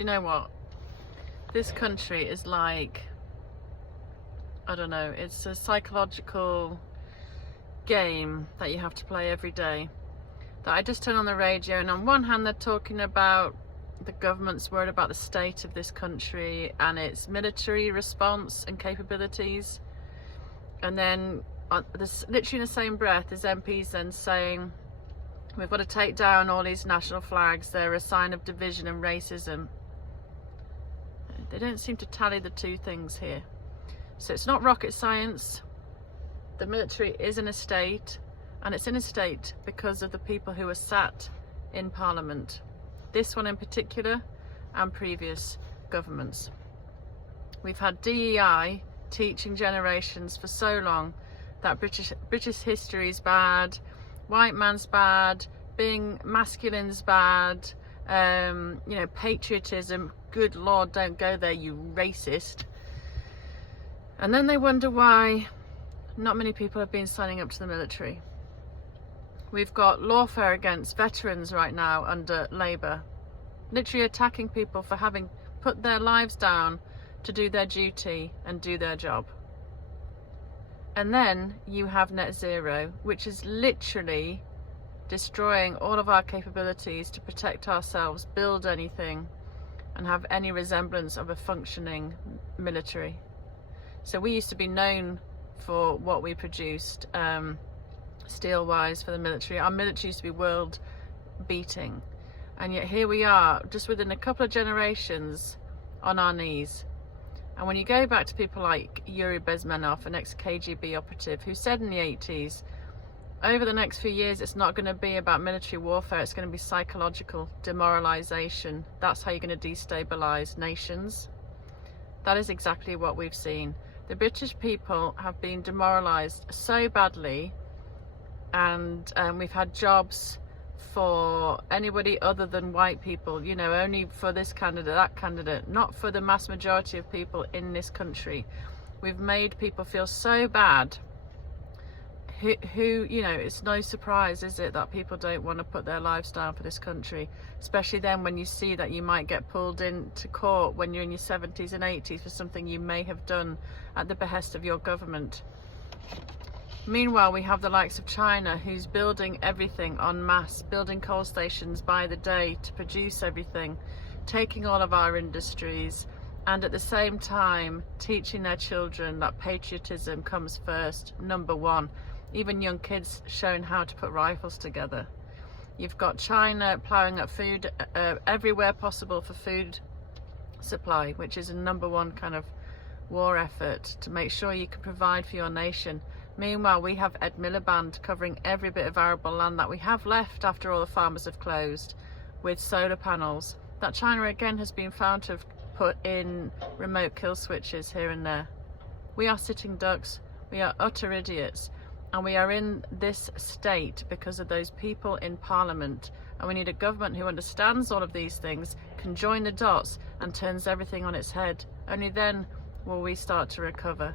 you know what? This country is like, I don't know, it's a psychological game that you have to play every day. That I just turn on the radio, and on one hand they're talking about the government's worried about the state of this country and its military response and capabilities, and then literally in the same breath there's MPs then saying we've got to take down all these national flags, they're a sign of division and racism. They don't seem to tally the two things here. So it's not rocket science. The military is in a state, and it's in a state because of the people who are sat in Parliament. This one in particular, and previous governments. We've had DEI teaching generations for so long that British history is bad, white man's bad, being masculine's bad, you know, patriotism, good Lord, don't go there, you racist. And then they wonder why not many people have been signing up to the military. We've got lawfare against veterans right now under Labour, literally attacking people for having put their lives down to do their duty and do their job. And then you have net zero, which is literally destroying all of our capabilities to protect ourselves, build anything, and have any resemblance of a functioning military. So we used to be known for what we produced, steel wise, for the military. Our military used to be world beating, and yet here we are just within a couple of generations on our knees. And when you go back to people like Yuri Bezmenov, an ex-KGB operative, who said in the 80s, over the next few years it's not going to be about military warfare, it's going to be psychological demoralization. That's how you're going to destabilize nations. That is exactly what we've seen. The British people have been demoralized so badly, and we've had jobs for anybody other than white people, you know, only for this candidate, that candidate, not for the mass majority of people in this country. We've made people feel so bad who, you know, it's no surprise, is it, that people don't want to put their lives down for this country, especially then when you see that you might get pulled into court when you're in your 70s and 80s for something you may have done at the behest of your government. Meanwhile, we have the likes of China, who's building everything en masse, building coal stations by the day to produce everything, taking all of our industries, and at the same time teaching their children that patriotism comes first, number one. Even young kids showing how to put rifles together. You've got China ploughing up food everywhere possible for food supply, which is a number one kind of war effort to make sure you can provide for your nation. Meanwhile, we have Ed Miliband covering every bit of arable land that we have left after all the farmers have closed with solar panels that China again has been found to have put in remote kill switches here and there. We are sitting ducks, we are utter idiots, and we are in this state because of those people in Parliament, and we need a government who understands all of these things, can join the dots and turns everything on its head. Only then will we start to recover.